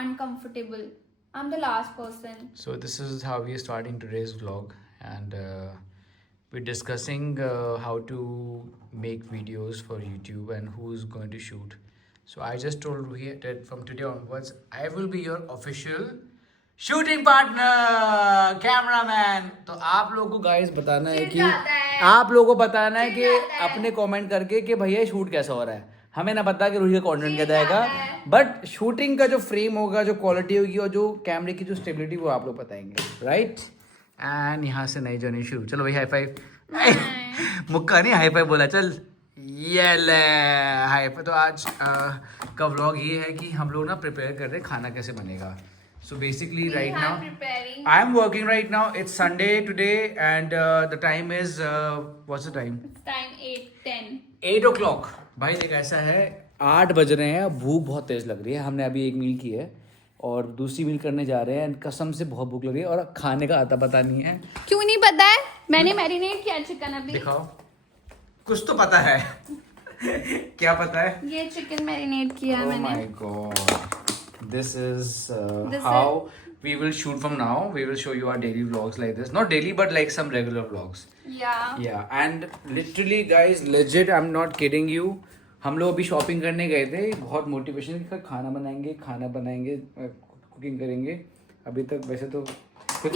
uncomfortable. I'm the last person. So this is how we are starting today's vlog, and we're discussing how to make videos for YouTube and who's going to shoot. So I just told Ruhi that from today onwards, I will be your official shooting partner, cameraman. तो आप लोगों को guys बताना है कि आप लोगों को बताना है कि अपने कमेंट करके कि भैया शूट कैसा हो रहा है। हमें ना पता कि रूही का कंटेंट कैसा आएगा, बट शूटिंग का जो फ्रेम होगा, जो क्वालिटी होगी और जो कैमरे की जो स्टेबिलिटी वो आप लोग बताएंगे, राइट। एंड यहाँ से नई जर्नी शुरू। चलो भाई हाई फाइव। मुक्का नहीं, हाई फाइव बोला। चल ये ले हाई फाइव। तो आज का व्लॉग ये है कि हम लोग ना प्रिपेयर कर रहे हैं खाना कैसे बनेगा। So basically right now I am working right now. It's Sunday today and the time is what's the time? It's time 8:10. 8 o'clock. भाई देख ऐसा है 8 बज रहे हैं, भूख बहुत तेज लग रही है। हमने अभी एक मील की है और दूसरी मील करने जा रहे हैं। कसम से बहुत भूख लग रही है और खाने का आता पता नहीं है। क्यों नहीं पता है? मैंने मैरिनेट किया चिकन अभी। दिखाओ, कुछ तो पता है। क्या पता है? ये चिकन मैरिनेट किया मैंने। Oh my god. This is how we will shoot from now. We will show you our daily vlogs like this. Not daily, but like some regular vlogs. Yeah. Yeah. And literally, guys, legit, I'm not kidding you. हम लोग अभी shopping करने गए थे। बहुत motivation का खाना बनाएंगे, कुकिंग करेंगे। अभी तक वैसे तो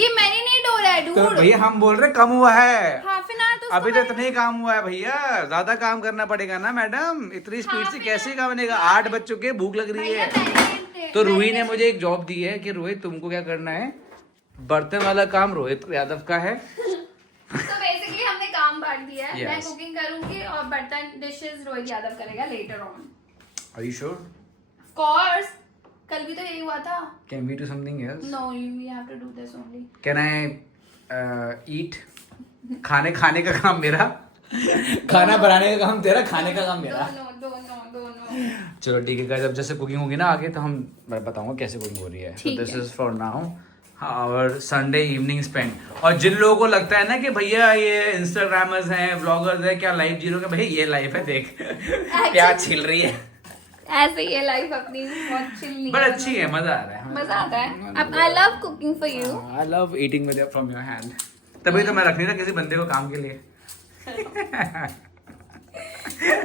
ये मैरिनेट हो रहा है तो डूड। भैया हम बोल रहे कम हुआ है। हाफ एन आवर तो अभी तो इतना ही काम हुआ है भैया, ज्यादा काम करना पड़ेगा ना मैडम। इतनी स्पीड से कैसे काम बनेगा? 8 बज चुके, भूख लग रही है। तो रूही ने मुझे एक जॉब दी है कि रोहित तुमको क्या करना है, बर्तन वाला काम रोहित यादव का है। तो बेसिकली हमने काम बांट दिया है। Yes. मैं कुकिंग करूंगी और बर्तन डिशेस रोहित यादव करेगा later on. Are you sure? Of course. कल भी तो यही हुआ था। Can we do something else? No, we have to do this only. Can I eat? खाने का काम मेरा, खाना बनाने का काम तेरा, खाने का काम मेरा। दोनों। चलो ठीक है, जब जैसे कुकिंग होगी ना आगे तो मैं बताऊंगा कैसे कुकिंग हो रही है। So this is for now our Sunday evening spend। और जिन लोगों को लगता है ना कि भैया ये इंस्टाग्रामर्स हैं, व्लॉगर्स हैं, क्या लाइफ जी रहे हो, भाई ये लाइफ है, देख प्याज छिल रही है। ऐसे ये लाइफ अपनी बहुत चिल नहीं बट अच्छी है, मजा आ रहा है। मजा आता है। अब I love cooking for you. I love eating with from your hand. तभी तो मैं रख रही ना किसी बंदे को काम के लिए।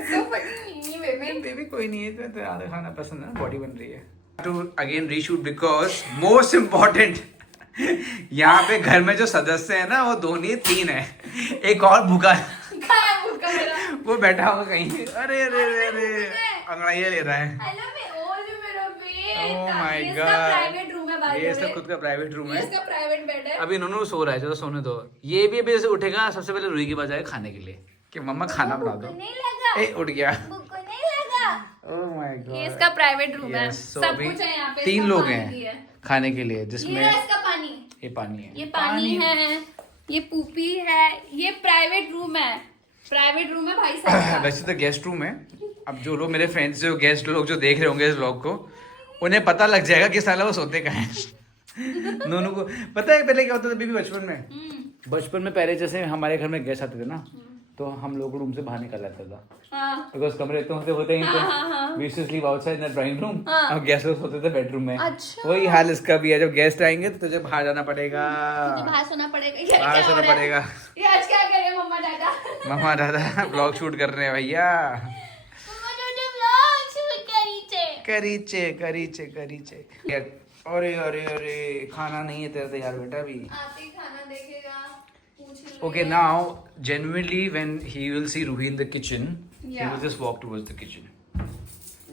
So funny, baby. बेबी कोई नहीं है, तो आधा खाना पसंद है, बॉडी बन रही है। To again reshoot because most important यहाँ पे घर में जो सदस्य है ना वो 2 नहीं 3 है। एक और भूखा वो बैठा होगा कहीं। अरे अरे अरे अरे अंगड़ाइया ले रहा है। Oh my God. Private room है। ये इसका खुद का प्राइवेट रूम है। इसका प्राइवेट बेड है। अभी नोनू सो रहा है, चलो सोने दो। ये भी अभी जैसे उठेगा सबसे पहले रूही की बात आएगा खाने के लिए कि मम्मा खाना बना दो। नहीं लगा। ए उठ गया। नहीं लगा। Oh my God. ये इसका प्राइवेट रूम है। Yes, so सब अभी कुछ है यहाँ पे। 3 इसका लोग पानी हैं भी है। खाने के लिए, जिसमें ये इसका पानी। ये पानी है। ये पानी है। ये पूपी है। ये प्राइवेट रूम है। प्राइवेट रूम है भाई साहब का। वैसे तो गेस्ट रूम है। अब जो लोग मेरे फ्रेंड्स जो गेस्ट लोग जो देख रहे होंगे इस व्लॉग को, उन्हें पता लग जाएगा कि साला वो सोते कहाँ है। नोनू को पता है पहले क्या होता था बीबी बचपन में? बचपन में पहले जैसे हमारे घर में गेस्ट आते थे ना, तो हम लोग रूम से बाहर निकल जाता था बिकॉज कमरे तो होते ही थे। We used to sleep outside in the drawing room. अब गेस्ट लोग सोते थे बेडरूम में। अच्छा। वही हाल इसका भी है, जब गेस्ट आएंगे तो तुझे बाहर जाना पड़ेगा। बाहर सोना पड़ेगा। ये बाहर क्या हो सोना रहा है? पड़ेगा। ये आज क्या कर रहे हैं मम्मा डाडा? मम्मा दादा ब्लॉग शूट कर रहे हैं भैया। मम्मा डाडा व्लॉग शूट करीचे। अरे अरे अरे खाना नहीं है तेरा तैयार बेटा अभी। आते ही खाना देखेगा। Okay, now genuinely when he will see Ruhi in the kitchen, he Yeah. will just walk towards the kitchen.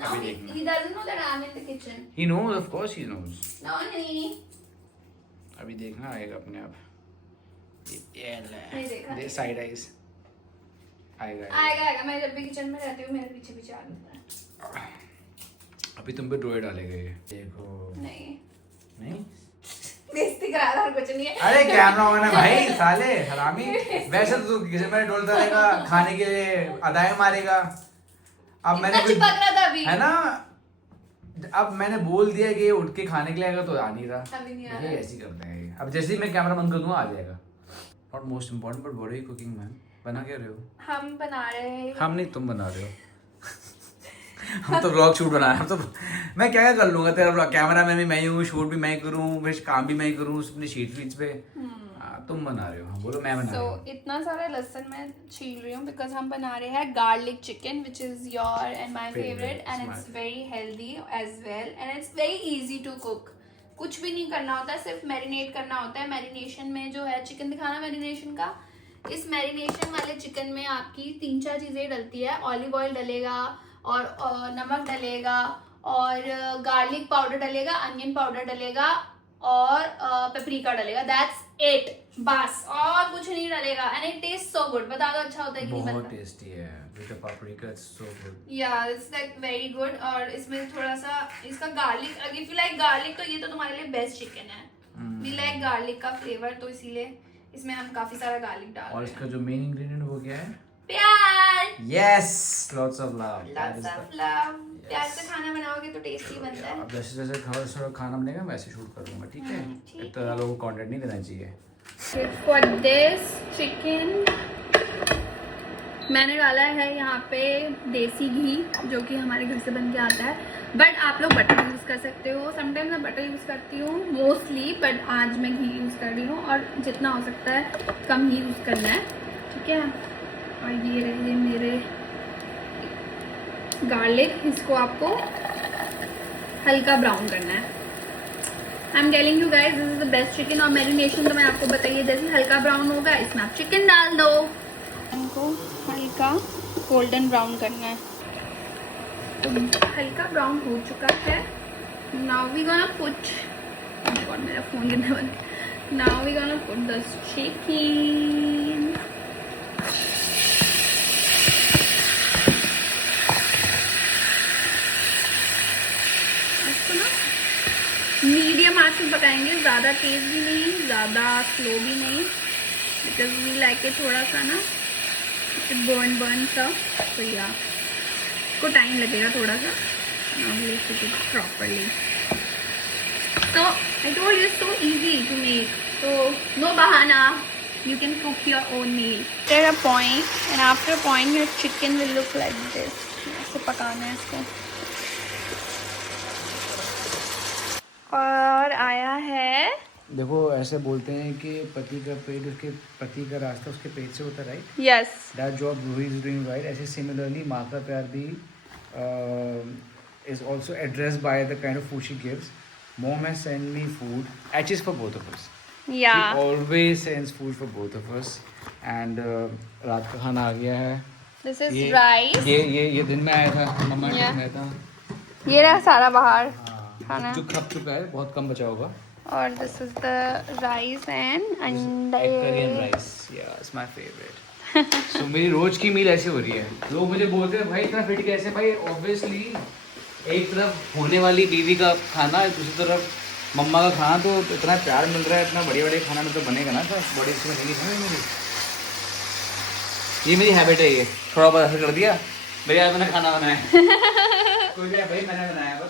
No, he doesn't know that I'm in the kitchen. He knows, of course he knows. No, नहीं। अभी देखना आएगा अपने आप। ये नहीं देखा। ले साइड आइज आएगा। आएगा। मैं जब भी किचन में रहती हूँ मेरे पीछे पीछे आ जाता है। अभी तुम पे ड्रोए डालेगा ये, देखो। नहीं बेइज्जती करा रहा है, कुछ नहीं है। अरे कैमरा ऑन है भाई, साले हरामी। वैसे तो तू किचन में डोलता रहेगा, खाने के लिए अदाएं मारेगा। अब मैंने चिपक रहा था अभी। है ना, अब मैंने बोल दिया कि ये उठ के खाने के लिए आएगा तो आ नहीं रहा। अभी नहीं आ ये रहा। ऐसे ही करते हैं ये। अब जैसे ही मैं कैमरा बंद कर दूंगा आ जाएगा। Not most important but what cooking man, बना क्या रहे हो? हम बना रहे हैं। हम नहीं, तुम बना रहे हो। हम तो व्लॉग शूट बना रहे हैं, हम तो मैं क्या कर लूंगा तेरा व्लॉग, कैमरा मैन भी मैं ही हूँ, शूट भी मैं ही करूँ, फिर काम भी मैं ही करूँ अपनी शीट वीट्स पे। तुम बना रहे हो, हाँ बोलो मैं बना रही हूँ। इतना सारा लहसुन मैं छील रही हूँ बिकॉज हम बना रहे हैं garlic chicken which is your and my favourite and it's very healthy as well and it's very easy to cook. कुछ भी नहीं करना होता है, सिर्फ मैरिनेट करना होता है। मैरिनेशन में जो है चिकन दिखाना मैरिनेशन का, इस मैरिनेशन वाले चिकन में आपकी 3-4 चीज़ें डलती है। ऑलिव ऑयल डलेगा और नमक डलेगा और गार्लिक पाउडर डलेगा, अनियन पाउडर डलेगा और पेपरिका डलेगा। दैट्स इट, बस और कुछ नहीं डलेगा and it taste so good. बता दो अच्छा होता है कि नहीं? बहुत टेस्टी है with the paprika, it's so good. या इट्स लाइक वेरी गुड। और इसमें थोड़ा सा इसका गार्लिक, अगर इफ यू लाइक गार्लिक तो ये तो तुम्हारे लिए बेस्ट चिकन है। वी लाइक गार्लिक का फ्लेवर, तो इसीलिए इसमें हम काफी सारा गार्लिक डाल रहे हैं। और इसका जो मेन इंग्रेडिएंट वो क्या है? प्यार। Yes, lots of love. Lots of love. प्यार से खाना बनाओगे तो टेस्टी बनता है। अब जैसे जैसे खाना बनेगा वैसे शूट करूंगा, ठीक है? इतना लोगों को कंटेंट नहीं देना चाहिए। फॉर दिस चिकन मैंने डाला है यहाँ पे देसी घी, जो कि हमारे घर से बन के आता है, बट आप लोग बटर यूज़ कर सकते हो। समटाइम्स मैं बटर यूज़ करती हूँ मोस्टली, बट आज मैं घी यूज़ कर रही हूँ और जितना हो सकता है कम ही यूज़ करना है, ठीक है? और ये रहे मेरे गार्लिक, इसको आपको हल्का ब्राउन करना है। I am telling you guys this is the best chicken. और मैरिनेशन तो मैं आपको बताइए, जैसे हल्का ब्राउन होगा इसमें आप चिकन डाल दो। इनको हल्का गोल्डन ब्राउन करना है। तो हल्का ब्राउन हो चुका है। नाउ वी गोना पुट, और मेरा फोन गिरने वाला। Now we gonna put the chicken. Medium आंच में पकाएंगे, ज़्यादा तेज़ भी नहीं, ज़्यादा स्लो भी नहीं, बिकॉज वी लाइक इट थोड़ा सा ना बर्न सा, तो या को टाइम लगेगा थोड़ा सा प्रॉपरली। तो I told you so easy to make, तो नो बहाना, you can cook your own meal. After a point and after a point your chicken will look like this. ऐसे पकाना है इसको। और आया है, देखो ऐसे बोलते हैं कि पति का पेट उसके पति का रास्ता उसके पेट से होता है, right? Yes, that job Ruhi is doing right. ऐसे सिमिलरली माँ का प्यार भी is also addressed by the kind of food she gives. Mom has sent me food, actually for both of us. Yeah. She always sends food for both of us. And रात का खाना आ गया है। This is rice. ये दिन में आया था, मम्मा के दिन में था। ये रहा सारा बाहर खाना। जो खप चुका है, बहुत कम बचा होगा। और this is the rice and अंडे। Korean rice, yeah, it's my favorite. So मेरी रोज की मील ऐसी हो रही है। लोग मुझे बोलते हैं भाई इतना फिट कैसे? भाई ऑब्वियसली एक तरफ होने वाली बीवी का खाना है, दूसरी तरफ मम्मा का खाना, तो इतना प्यार मिल रहा है, इतना बढ़िया बढ़िया खाना में तो बनेगा ना, तो बड़ी इसमें नहीं है मेरी। ये मेरी हैबिट है, ये थोड़ा बहुत असर कर दिया। मेरे यार मैंने खाना बनाया कोई नहीं भाई, मैंने बनाया बस।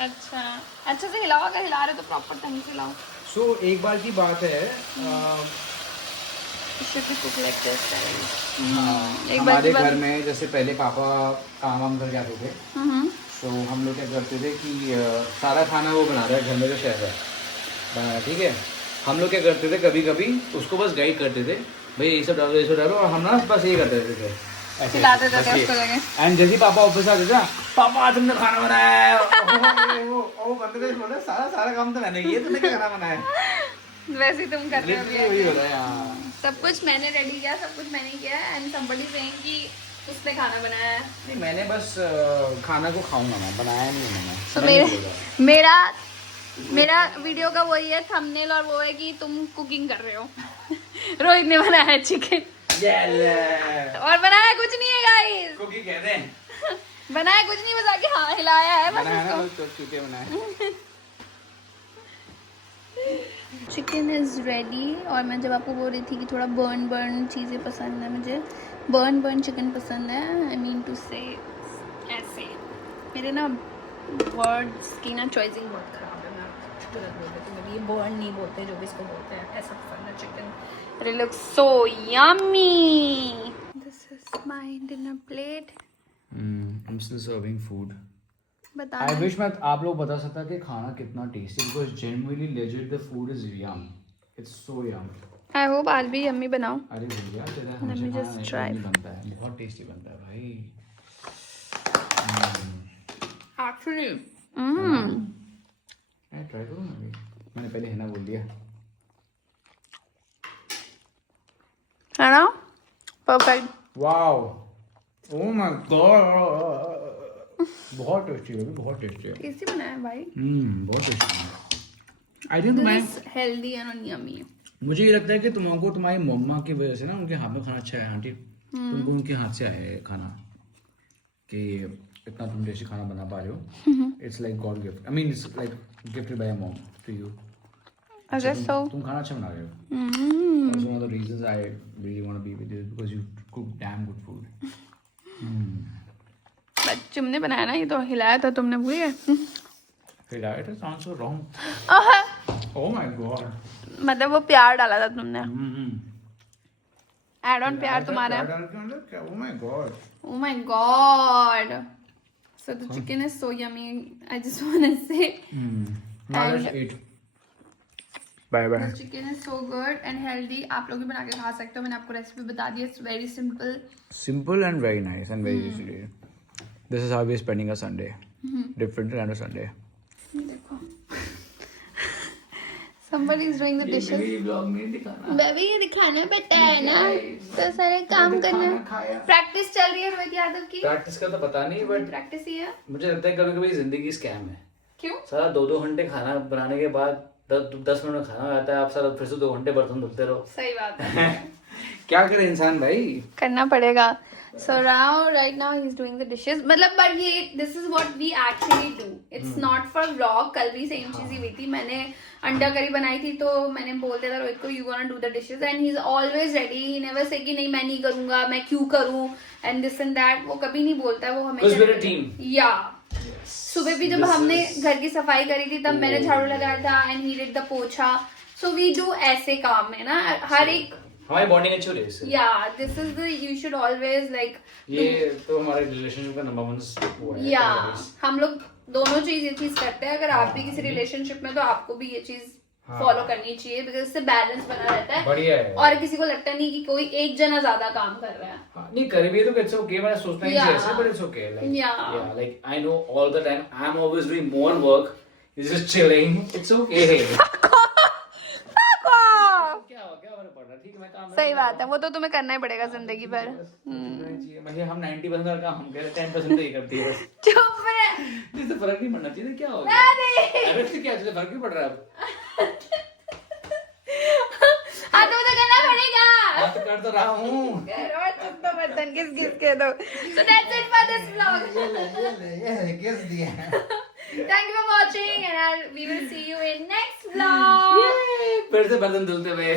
अच्छा अच्छे से हिलाओ, अगर हिला रहे तो प्रॉपर ढंग से हिलाओ। सो एक बार की बात है, हमारे घर में जैसे पहले पापा काम वाम कर जाते थे, तो हम लोग क्या करते थे कि सारा खाना वो बना रहा है घर में जो शेफ है, ठीक है, हम लोग क्या करते थे कभी कभी उसको बस गाइड करते थे, भाई ये सब डालो ये सब डालो, और हम ना बस ये करते थे एंड जैसे पापा ऑफिस आते थे, पापा तुमने खाना बनाया है, वो करते थे, बोले सारा काम तो मैंने किया, तुमने क्या खाना बनाया? वैसे तुम कर रहे हो, सब कुछ मैंने रेडी किया, सब कुछ मैंने किया एंड somebody saying कि उसने खाना बनाया है। नहीं, मैंने बस खाना को खाऊंगा, मैं बनाया नहीं मैंने। तो मेरा वीडियो का वही है थंबनेल, और वो है कि तुम कुकिंग कर रहे हो। रोहित ने बनाया है चिकन और बनाया कुछ नहीं है गाइस, कुकिंग कहते हैं। बनाया कुछ नहीं, बता के हाँ हिलाया है बस उसको। Chicken is ready. और मैं जब आपको बोल रही थी कि थोड़ा बर्न चीज़ें पसंद है, मुझे बर्न चिकन पसंद है। आई मीन टू से ऐसे मेरे ना वर्ड्स की ना चॉइसिंग बहुत ख़राब है। मैं गलत बोल देती हूँ, ये बर्न नहीं बोलते, जो भी इसको बोलते हैं ऐसा पसंद है chicken. It looks so yummy. This is my dinner plate I'm still serving food. बता I wish मैं आप लोग बता सकता कि खाना कितना tasty because genuinely legit the food is yum. It's so yum. I hope आज भी यम्मी बनाओ. अरे भैया तेरा Let me हमेशा just खाना try. नहीं बनता है, बहुत टेस्टी बनता है भाई. Actually. मैं ट्राई करूँ ना अभी. मैंने पहले है ना बोल दिया. है ना? Perfect. Wow. Oh my god. बहुत टेस्टी है, बहुत टेस्टी है. टेस्टी बनाया है भाई. बहुत टेस्टी है. I think तुम्हारे This is healthy and yummy. मुझे ये लगता है कि तुमको तुम्हारी मम्मा की वजह से ना उनके हाथ में खाना अच्छा है आंटी. तुमको उनके हाथ से आया है खाना कि इतना तुम टेस्टी खाना बना पा रहे हो. It's like god gift. I mean it's like gifted by mom to you. I guess so. तुम खाना अच्छा बना रहे हो. That's one of the reasons I really want to be with you because you cook damn good food. But तुमने बनाया ना, ये तो हिलाया था तुमने, भूल गए? It sounds so wrong. Oh my god. मतलब वो प्यार डाला था तुमने. Add on प्यार तुम्हारा. Oh my god. Oh my god. So the chicken is so yummy. I just want to say. Now let's eat. Bye bye. The chicken is so good and healthy. आप लोग भी बना के खा सकते हो. मैंने आपको रेसिपी बता दी. It's very simple. Simple and very nice and very easy. This is how we're spending a Sunday. Different kind of Sunday. देखो. Somebody is doing the dishes. vlog में दिखाना. बेबी ये दिखाना बेटा है ना, तो सारे काम करना. प्रैक्टिस चल रही है रोहित यादव की. प्रैक्टिस का तो पता नहीं बट प्रैक्टिस ही है. मुझे लगता है कभी कभी जिंदगी स्कैम है. क्यों? सारा 2-2 घंटे खाना बनाने के बाद 10 मिनट में खाना आता है. आप सारा फिर से 2 घंटे बर्तन धुलते रहो. सही बात है. क्या करे इंसान भाई. करना पड़ेगा. So right now he's doing the dishes. मतलब but ये this is what we actually do. It's not for vlog. कल भी सेम चीज ही हुई थी. मैंने अंडा करी बनाई थी तो मैंने बोल दिया था रोहित को you gonna do the dishes and he's always ready. He never say कि नहीं मैं नहीं करूँगा, मैं क्यों करूँ and this and that. वो कभी नहीं बोलता है. वो हमेशा we're a team. Yeah. सुबह भी जब हमने घर की सफाई करी थी तब मैंने झाड़ू लगाया था and he did the पोछा. So we do ऐसे काम है ना हर एक. हमारी बॉन्डिंग अच्छी हो रही है इससे. Yeah, this is the you should always like. ये तो हमारे रिलेशनशिप का नंबर 1 स्टेप हुआ है. Yeah, हम लोग दोनों चीज ये चीज करते हैं. अगर आप भी किसी रिलेशनशिप में तो आपको भी ये चीज फॉलो करनी चाहिए बिकॉज इससे बैलेंस बना रहता है. बढ़िया है. और किसी को लगता नहीं कि कोई एक जना ज्यादा काम कर रहा है. नहीं करे भी तो इट्स ओके. मैंने सोचना ही ऐसे but it's okay. Like like I know all the time I am always doing more work. You just chilling. It's okay. सही बात है. वो तो तुम्हें करना ही पड़ेगा जिंदगी भर. हम 90% का काम हम कह रहे 10% तो ही करती है. चुप रहे. इससे फर्क नहीं पड़ना चाहिए. क्या हो गया. अरे क्या तुझे फर्क नहीं पड़ रहा है अब. हाँ तो करना पड़ेगा. हाँ तो कर तो रहा हूँ. तो बर्तन किस के दो. So that's it for this vlog. किस दिया. Thank you for watching and we will see you in next vlog. फिर से बर्तन धुलते हुए.